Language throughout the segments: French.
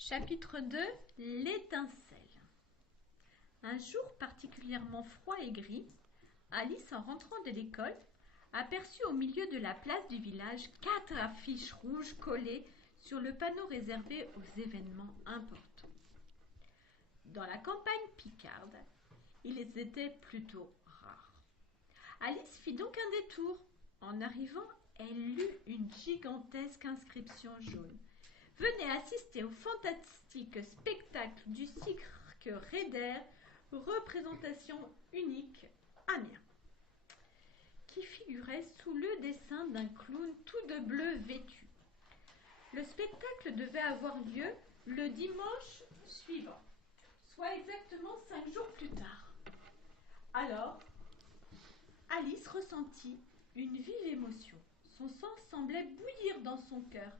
Chapitre 2 L'étincelle. Un jour particulièrement froid et gris, Alice, en rentrant de l'école, aperçut au milieu de la place du village 4 affiches rouges collées sur le panneau réservé aux événements importants. Dans la campagne picarde, ils étaient plutôt rares. Alice fit donc un détour. En arrivant, elle lut une gigantesque inscription jaune. Venez assister au fantastique spectacle du cirque Raider, représentation unique, Amiens, qui figurait sous le dessin d'un clown tout de bleu vêtu. Le spectacle devait avoir lieu le dimanche suivant, soit exactement 5 jours plus tard. Alors, Alice ressentit une vive émotion. Son sang semblait bouillir dans son cœur.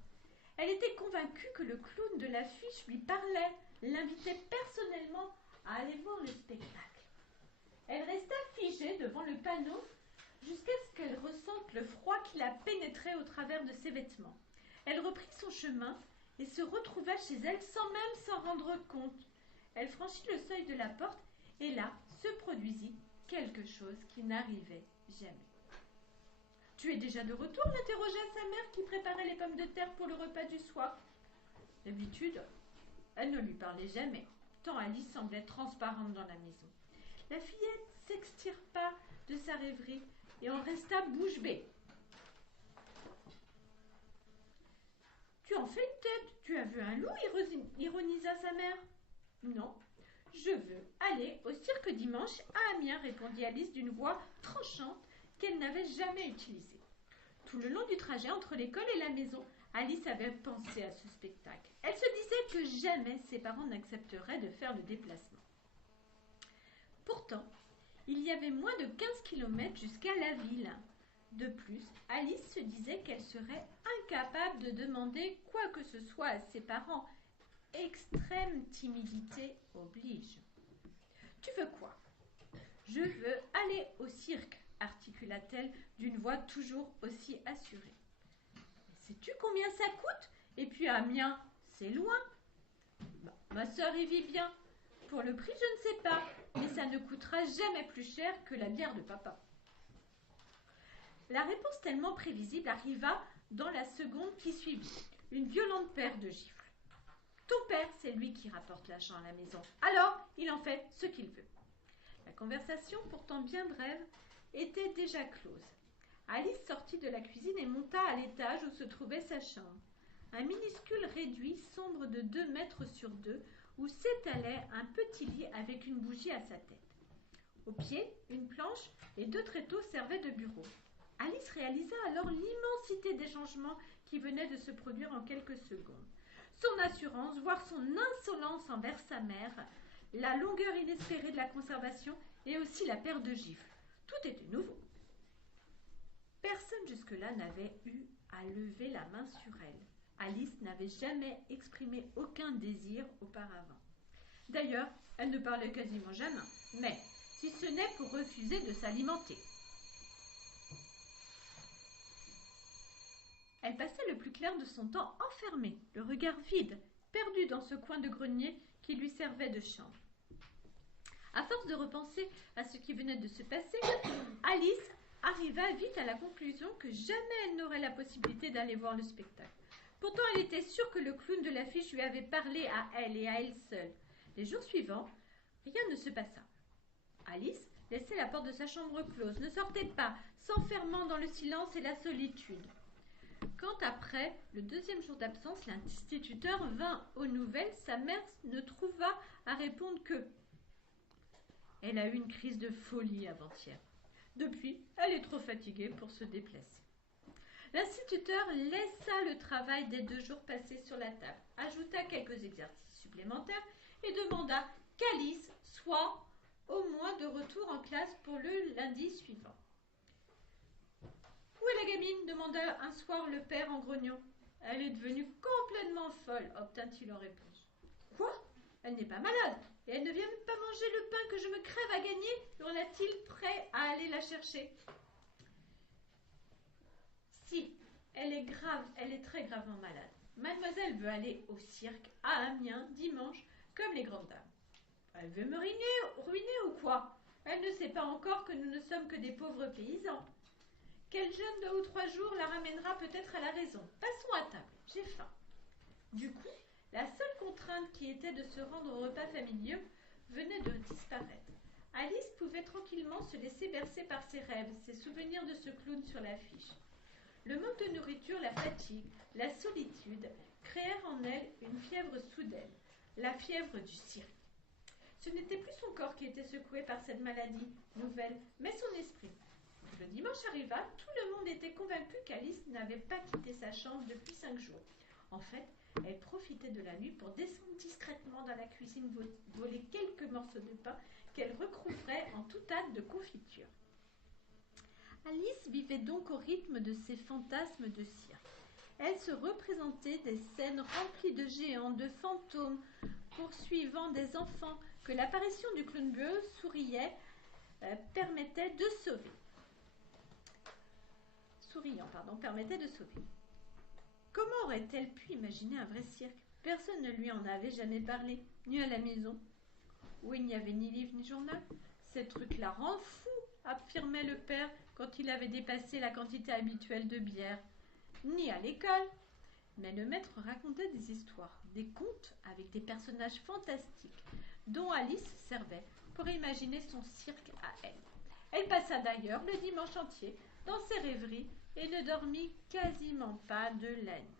Elle était convaincue que le clown de l'affiche lui parlait, l'invitait personnellement à aller voir le spectacle. Elle resta figée devant le panneau jusqu'à ce qu'elle ressente le froid qui la pénétrait au travers de ses vêtements. Elle reprit son chemin et se retrouva chez elle sans même s'en rendre compte. Elle franchit le seuil de la porte et là se produisit quelque chose qui n'arrivait jamais. « Tu es déjà de retour ?» l'interrogea sa mère qui préparait les pommes de terre pour le repas du soir. D'habitude, elle ne lui parlait jamais, tant Alice semblait transparente dans la maison. La fillette s'extirpa de sa rêverie et en resta bouche bée. « Tu en fais une tête, tu as vu un loup ?» ironisa sa mère. « Non, je veux aller au cirque dimanche à Amiens » répondit Alice d'une voix tranchante qu'elle n'avait jamais utilisée. Tout le long du trajet entre l'école et la maison, Alice avait pensé à ce spectacle. Elle se disait que jamais ses parents n'accepteraient de faire le déplacement. Pourtant, il y avait moins de 15 kilomètres jusqu'à la ville. De plus, Alice se disait qu'elle serait incapable de demander quoi que ce soit à ses parents. Extrême timidité oblige. « Tu veux quoi ?»« Je veux aller au cirque, » articula-t-elle d'une voix toujours aussi assurée. « Sais-tu combien ça coûte ? Et puis Amiens, c'est loin. »« Ma sœur y vit bien. Pour le prix, je ne sais pas, mais ça ne coûtera jamais plus cher que la bière de papa. » La réponse tellement prévisible arriva dans la seconde qui suivit. Une violente paire de gifles. « Ton père, c'est lui qui rapporte l'argent à la maison. Alors, il en fait ce qu'il veut. » La conversation, pourtant bien brève, était déjà close. Alice sortit de la cuisine et monta à l'étage où se trouvait sa chambre. Un minuscule réduit, sombre de 2 mètres sur 2, où s'étalait un petit lit avec une bougie à sa tête. Au pied, une planche et 2 tréteaux servaient de bureau. Alice réalisa alors l'immensité des changements qui venaient de se produire en quelques secondes. Son assurance, voire son insolence envers sa mère, la longueur inespérée de la conservation et aussi la paire de gifles. Tout était nouveau. Personne jusque-là n'avait eu à lever la main sur elle. Alice n'avait jamais exprimé aucun désir auparavant. D'ailleurs, elle ne parlait quasiment jamais, mais si ce n'est pour refuser de s'alimenter. Elle passait le plus clair de son temps enfermée, le regard vide, perdu dans ce coin de grenier qui lui servait de chambre. À force de repenser à ce qui venait de se passer, Alice arriva vite à la conclusion que jamais elle n'aurait la possibilité d'aller voir le spectacle. Pourtant, elle était sûre que le clown de l'affiche lui avait parlé à elle et à elle seule. Les jours suivants, rien ne se passa. Alice laissait la porte de sa chambre close, ne sortait pas, s'enfermant dans le silence et la solitude. Quand après le 2e jour d'absence, l'instituteur vint aux nouvelles, sa mère ne trouva à répondre que « Elle a eu une crise de folie avant-hier. Depuis, elle est trop fatiguée pour se déplacer. » L'instituteur laissa le travail des 2 jours passés sur la table, ajouta quelques exercices supplémentaires et demanda qu'Alice soit au moins de retour en classe pour le lundi suivant. « Où est la gamine ?» demanda un soir le père en grognant. « Elle est devenue complètement folle » obtint-il en réponse. « Quoi ? Elle n'est pas malade et elle ne vient même pas manger le pain que je me crève à gagner » hurla-t-il, prêt à aller la chercher. « Si, elle est grave, elle est très gravement malade. Mademoiselle veut aller au cirque à Amiens dimanche, comme les grandes dames. Elle veut me ruiner ou quoi? Elle ne sait pas encore que nous ne sommes que des pauvres paysans. Quel jeune 2 ou 3 jours la ramènera peut-être à la raison. Passons à table, j'ai faim. Du coup, la seule contrainte qui était de se rendre au repas familial venait de disparaître. Alice pouvait tranquillement se laisser bercer par ses rêves, ses souvenirs de ce clown sur l'affiche. Le manque de nourriture, la fatigue, la solitude créèrent en elle une fièvre soudaine, la fièvre du cirque. Ce n'était plus son corps qui était secoué par cette maladie nouvelle, mais son esprit. Le dimanche arriva, tout le monde était convaincu qu'Alice n'avait pas quitté sa chambre depuis 5 jours. En fait, elle profitait de la nuit pour descendre discrètement dans la cuisine, voler quelques morceaux de pain qu'elle recouvrait en toute hâte de confiture. Alice vivait donc au rythme de ses fantasmes de cirque. Elle se représentait des scènes remplies de géants, de fantômes, poursuivant des enfants que l'apparition du clown bleu souriait permettait de sauver. Permettait de sauver. Comment aurait-elle pu imaginer un vrai cirque? Personne ne lui en avait jamais parlé, ni à la maison, où il n'y avait ni livre ni journal. Ces trucs la rend fou, affirmait le père quand il avait dépassé la quantité habituelle de bière. Ni à l'école. Mais le maître racontait des histoires, des contes avec des personnages fantastiques, dont Alice servait pour imaginer son cirque à elle. Elle passa d'ailleurs le dimanche entier dans ses rêveries et ne dormit quasiment pas de la nuit.